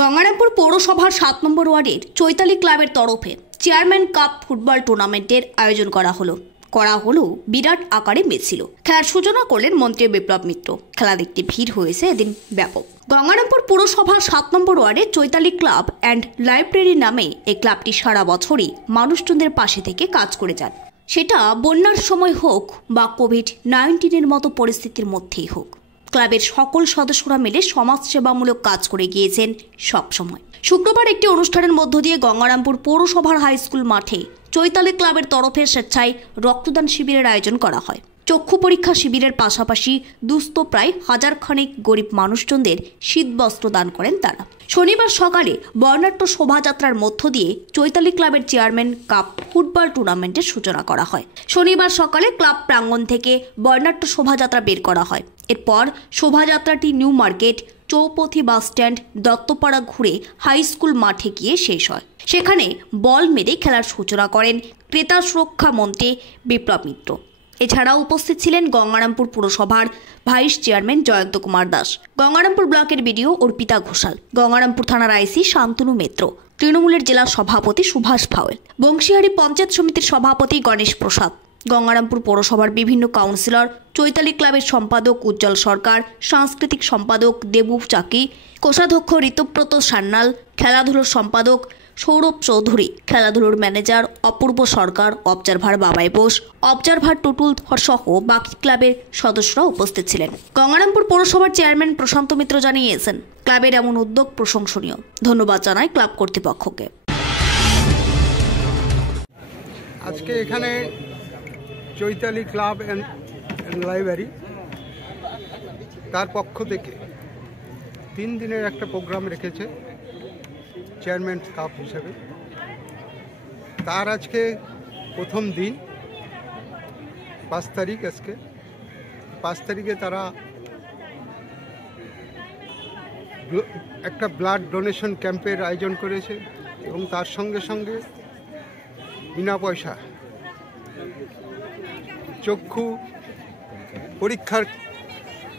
গঙ্গারামপুর পৌরসভার 7 নম্বর ওয়ার্ডের চৈতালি ক্লাবের তরফে চেয়ারম্যান কাপ ফুটবল টুর্নামেন্টের আয়োজন করা হলো বিরাট আকারে মিছিল। খেলার সূচনা করলেন মন্ত্রী বিপ্লব মিত্র। খেলা দেখতে ভিড় হয়েছে এদিন ব্যাপক। গঙ্গারামপুর পৌরসভার 7 নম্বর ওয়ার্ডের চৈতালি ক্লাব অ্যান্ড লাইব্রেরি নামে এই ক্লাবটি সারা বছরই মানুষজনদের পাশে থেকে কাজ করে যান, সেটা বন্যার সময় হোক বা কোভিড-19 মতো পরিস্থিতির মধ্যেই হোক। ক্লাবের সকল সদস্যরা মিলে সমাজসেবামূলক কাজ করে গিয়েছেন সবসময়। শুক্রবার একটি অনুষ্ঠানের মধ্য দিয়ে গঙ্গারামপুর পৌরসভার হাই স্কুল মাঠে চৈতালি ক্লাবের তরফে স্বেচ্ছায় রক্তদান শিবিরের আয়োজন করা হয়। চক্ষু পরীক্ষা শিবিরের পাশাপাশি দুস্থ প্রায় 1000 খানেক গরিব মানুষজনদের শীতবস্ত্র দান করেন তারা। শনিবার সকালে বর্ণাঢ্য শোভাযাত্রার মধ্য দিয়ে চৈতালি ক্লাবের চেয়ারম্যান কাপ ফুটবল টুর্নামেন্টের সূচনা করা হয়। শনিবার সকালে ক্লাব প্রাঙ্গণ থেকে বর্ণাঢ্য শোভাযাত্রা বের করা হয়। এরপর শোভাযাত্রাটি New Market, Chowpathi bus stand, Duttapara ঘুরে হাই স্কুল মাঠে গিয়ে শেষ হয়। সেখানে বল মেরে খেলার সূচনা করেন ক্রেতা সুরক্ষা মন্ত্রী বিপ্লব মিত্র। এছাড়াও উপস্থিত ছিলেন গঙ্গারামপুর পুরসভার ভাইস চেয়ারম্যান জয়ন্ত কুমার দাস, গঙ্গারামপুর ব্লকের বিডিও অর্পিতা ঘোষাল, গঙ্গারামপুর থানার আইসি শান্তনু মিত্র, তৃণমূলের জেলা সভাপতি সুভাষ ভাওয়েল, বংশীহারি পঞ্চায়েত সমিতির সভাপতি গণেশ প্রসাদ, গঙ্গারামপুর পৌরসভার বিভিন্ন কাউন্সিলর, চৈতালি ক্লাবের সম্পাদক উজ্জ্বল সরকার, সাংস্কৃতিক সম্পাদক দেবু চাকি, কোষাধ্যক্ষ ঋতুব্রত সান্যাল, খেলাধুলোর সম্পাদক সৌরভ চৌধুরী, খেলাধুলোর ম্যানেজার অপূর্ব সরকার, অবজারভার বাবাই বোস, অবজারভার টুটুল সহ বাকি ক্লাবের সদস্যরা উপস্থিত ছিলেন। গঙ্গারামপুর পৌরসভার চেয়ারম্যান প্রশান্ত মিত্র জানিয়েছেন, ক্লাবের এমন উদ্যোগ প্রশংসনীয়। ধন্যবাদ জানায় ক্লাব কর্তৃপক্ষকে। আজকে এখানে চৈতালি ক্লাব অ্যান্ড লাইব্রেরি তার পক্ষ থেকে 3 দিনের একটা প্রোগ্রাম রেখেছে চেয়ারম্যান কাপ হিসেবে। তার আজকে প্রথম দিন 5 তারিখ। আজকে 5 তারিখে তারা একটা ব্লাড ডোনেশন ক্যাম্পের আয়োজন করেছে এবং তার সঙ্গে সঙ্গে বিনা পয়সা চক্ষু পরীক্ষার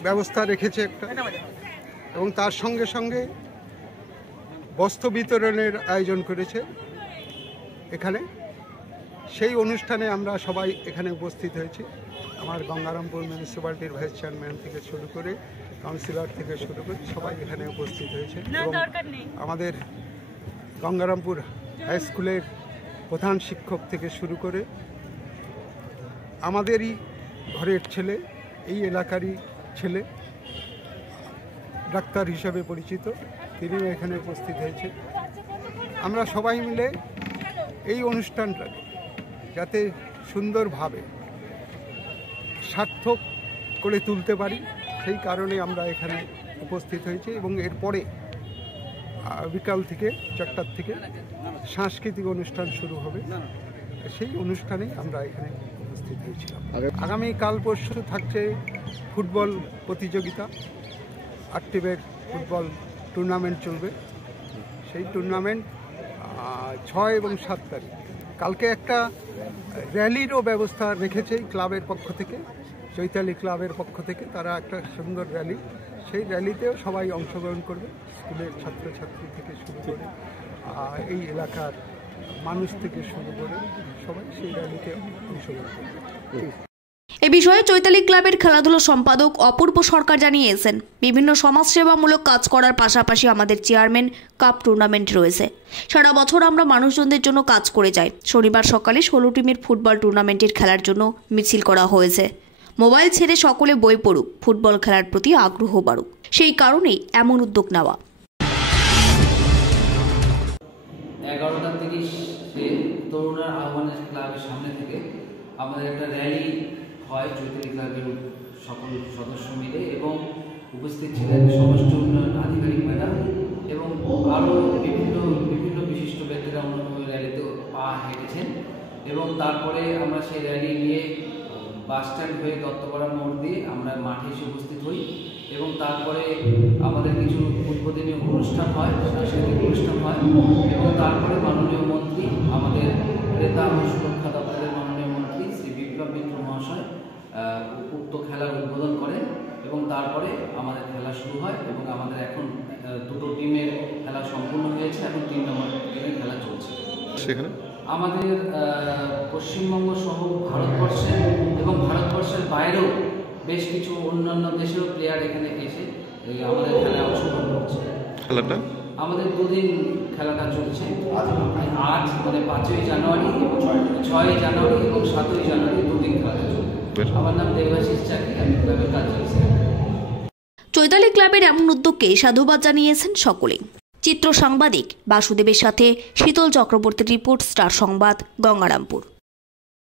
ব্যবস্থা রেখেছে একটা, এবং তার সঙ্গে সঙ্গে বস্ত্র বিতরণের আয়োজন করেছে এখানে। সেই অনুষ্ঠানে আমরা সবাই এখানে উপস্থিত হয়েছি। আমার গঙ্গারামপুর মিউনিসিপ্যালিটির ভাইস চেয়ারম্যান থেকে শুরু করে কাউন্সিলর থেকে শুরু করে সবাই এখানে উপস্থিত হয়েছে, এবং আমাদের গঙ্গারামপুর হাই স্কুলের প্রধান শিক্ষক থেকে শুরু করে আমাদেরই ঘরের ছেলে, এই এলাকারই ছেলে, ডাক্তার হিসাবে পরিচিত, তিনিও এখানে উপস্থিত হয়েছে। আমরা সবাই মিলে এই অনুষ্ঠানটা যাতে সুন্দরভাবে সার্থক করে তুলতে পারি সেই কারণে আমরা এখানে উপস্থিত হয়েছি, এবং এরপরে বিকাল থেকে 4টার থেকে সাংস্কৃতিক অনুষ্ঠান শুরু হবে। সেই অনুষ্ঠানে আমরা এখানে উপস্থিত হয়েছিলাম। আগামী কাল পরশু থাকছে ফুটবল প্রতিযোগিতা, আর্টিভের ফুটবল টুর্নামেন্ট চলবে। সেই টুর্নামেন্ট 6 এবং 7 তারিখ। কালকে একটা র্যালিরও ব্যবস্থা রেখেছে ক্লাবের পক্ষ থেকে, চৈতালি ক্লাবের পক্ষ থেকে তারা একটা সুন্দর র্যালি, সেই র্যালিতেও সবাই অংশগ্রহণ করবে। স্কুলের ছাত্রছাত্রী থেকে শুরু করে এই এলাকার মানুষ থেকে শুরু করে সবাই সেই র্যালিতে অংশগ্রহণ করবে। এ বিষয়ে চৈতালি ক্লাবের খেলাধুলো সম্পাদক অপূর্ব সরকার জানিয়েছেন, বিভিন্ন সমাজসেবামূলক কাজ করার পাশাপাশি আমাদের চেয়ারম্যান কাপ টুর্নামেন্ট রয়েছে। সারা বছর আমরা মানুষজনদের জন্য কাজ করে যাই। শনিবার সকালে 16 টিমের ফুটবল টুর্নামেন্টের খেলার জন্য মিছিল করা হয়েছে। মোবাইল ছেড়ে সকলে বই পড়ুক, ফুটবল খেলার প্রতি আগ্রহ বাড়ুক, সেই কারণেই এমন উদ্যোগ নেওয়া। 11:30 তরুণরা আহ্বানের ক্লাবের সামনে থেকে আমাদের একটা র্যালি হয় চৈতালি ক্লাবের সকল সদস্য মিলে, এবং উপস্থিত ছিলেন সমষ্টি উন্নয়ন আধিকারিক ম্যাডাম এবং আরও বিভিন্ন বিশিষ্ট ব্যক্তিরা অন্যান্য র্যালিতে পা হেঁটেছেন। এবং তারপরে আমরা সেই র্যালি নিয়ে বাস স্ট্যান্ড হয়ে দত্তপাড়া মোড় দিয়ে আমরা মাঠে এসে উপস্থিত হই, এবং তারপরে আমাদের কিছু উদ্বোধনী অনুষ্ঠান হয়, সাংস্কৃতিক অনুষ্ঠান হয়, এবং তারপরে মাননীয় মন্ত্রী, আমাদের ক্রেতা ও সুরক্ষা দপ্তরের মাননীয় মন্ত্রী শ্রী বিপ্লব মিত্র মহাশয় উক্ত খেলার উদ্বোধন করেন, এবং তারপরে আমাদের খেলা শুরু হয়। এবং আমাদের এখন দুটো টিমের খেলা সম্পূর্ণ হয়েছে, এখন 3 নম্বর টিমের খেলা চলছে। সেখানে আমাদের পশ্চিমবঙ্গ সহ ভারতবর্ষের এবং ভারতবর্ষের বাইরেও বেশ কিছু অন্যান্য দেশেরও প্লেয়ার এখানে এসে আমাদের খেলায় অংশগ্রহণ করছে। খেলাটা আমাদের 2 দিন খেলাটা চলছে, আজ মানে 5ই জানুয়ারি এবং 6ই জানুয়ারি এবং 7ই জানুয়ারি 2 দিন খেলাটা চলবে। আমার নাম দেবাশিস চাকরি, আমি ক্লাবের কালচারাল সেক্রেটারি। চৈতালি ক্লাবের এমন উদ্যোগকে সাধুবাদ জানিয়েছেন সকলেই। চিত্র সাংবাদিক বাসুদেবের সাথে শীতল চক্রবর্তীর রিপোর্ট, স্টার সংবাদ, গঙ্গারামপুর।